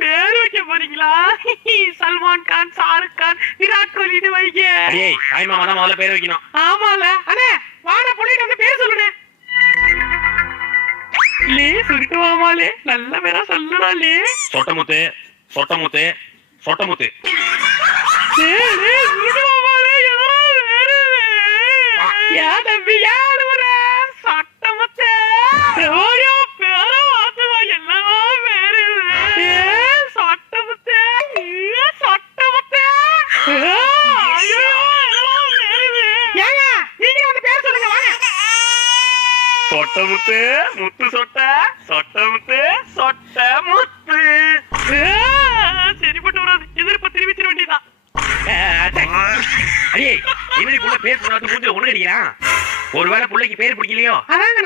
பேர் வைக்க போறீங்களா? சல்மான் கான், ஷாருக் கான், விராட் கோலின்னு வைங்க. அடேய் தாய் மாமா தான் முதல்ல பேர் வைக்கணும். ஆமால அண்ணே வாடா புள்ளிட்டு வந்து பேர் சொல்லுனே. லே சுருட்டு மாமாலே நல்ல பேரா சொல்லுடா லே. சொட்டமுத்து சொட்டமுத்து சொட்டமுத்து. லே சுருட்டு மாமாலே ஏதோ வேற. யா தம்பி யாருற சட்டமுத்து. ஓயோ பேர வாத்துவா என்னவா வேற. ஏ சட்டமுத்து சட்டமுத்து. ஐயோ ஏங்க நீங்க வந்து பேர் சொல்லுங்க வாங்க. சொட்டமுத்து முத்து சொட்ட சொட்டமுத்து சொட்டமுத்து. சரிப்பட்டு வராது எதிர்ப்பு தெரிவிச்சிட வேண்டியதான். அடே இவனுக்குள்ள பேர் சொல்லாத மூஞ்சில ஒண்ணு அடிக்கிறான். ஒருவேளை பிள்ளைக்கு பேர் பிடிக்கலையோ? அதாங்க